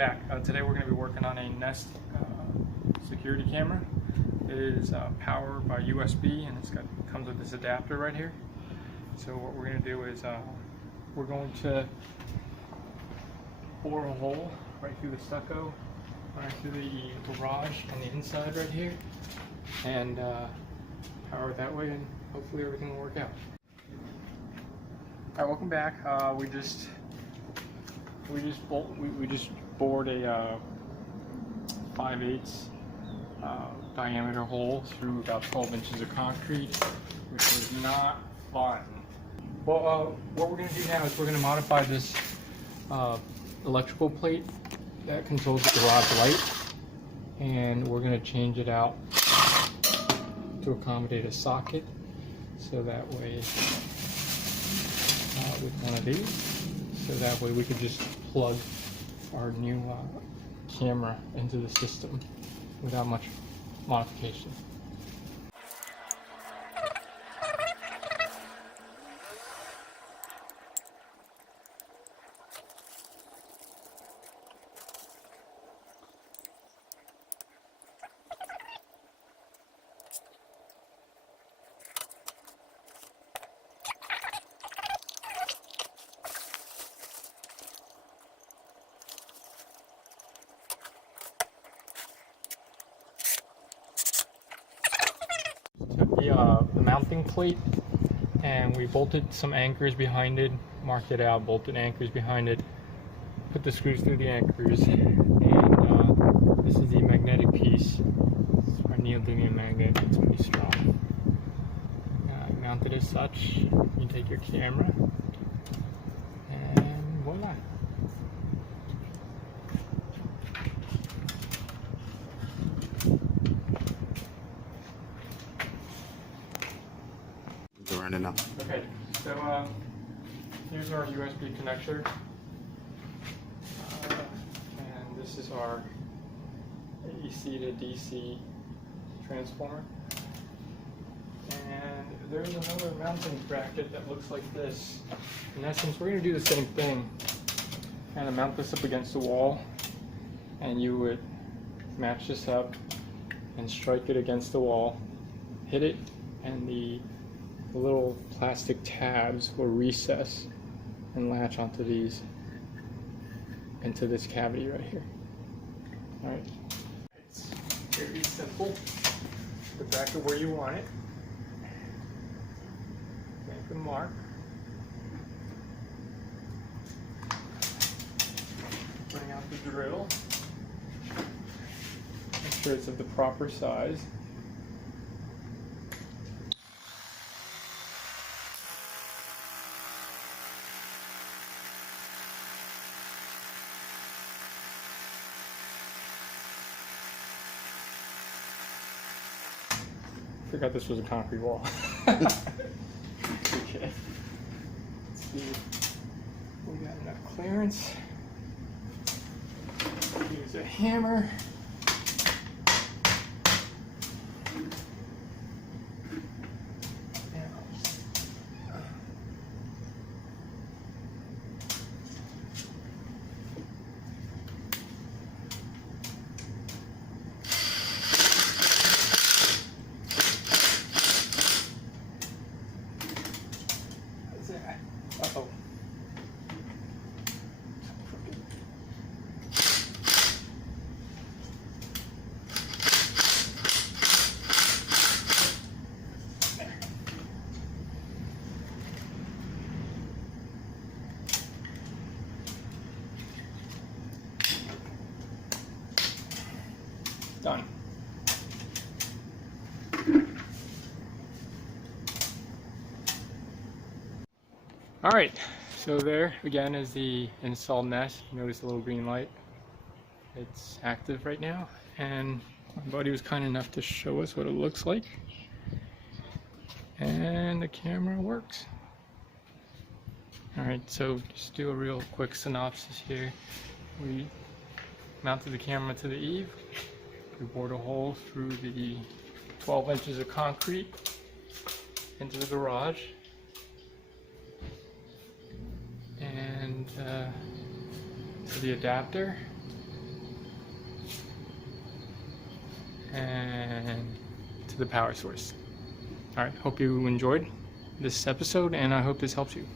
back. Today we're going to be working on a Nest security camera. It is powered by USB and comes with this adapter right here. So what we're going to do is we're going to bore a hole right through the stucco, right through the garage on the inside right here, and power it that way, and hopefully everything will work out. Alright, welcome back. We just bored a 5/8 diameter hole through about 12 inches of concrete, which was not fun. Well, what we're going to do now is we're going to modify this electrical plate that controls the garage light, and we're going to change it out to accommodate a socket, so that way with one of these, so that way we could just plug our new camera into the system without much modification. Took the mounting plate and we bolted some anchors behind it, marked it out, bolted anchors behind it, put the screws through the anchors, and this is the magnetic piece. It's our neodymium magnet. It's pretty strong. Mounted as such. You take your camera and voila. Running up. Okay, so here's our USB connector, and this is our AC to DC transformer. And there's another mounting bracket that looks like this. In essence, we're going to do the same thing. Kind of mount this up against the wall, and you would match this up and strike it against the wall, hit it, and the little plastic tabs will recess and latch onto these, into this cavity right here. Alright, it's very simple. The bracket where you want it. Make a mark. Bring out the drill. Make sure it's of the proper size. Forgot this was a concrete wall. Okay. Let's see. We got enough clearance. Use a hammer. Uh-oh. Done. All right, so there again is the installed Nest. Notice the little green light. It's active right now, and my buddy was kind enough to show us what it looks like. And the camera works. All right, so just do a real quick synopsis here. We mounted the camera to the eave. We bored a hole through the 12 inches of concrete into the garage. And to the adapter, and to the power source. Alright, hope you enjoyed this episode, and I hope this helps you.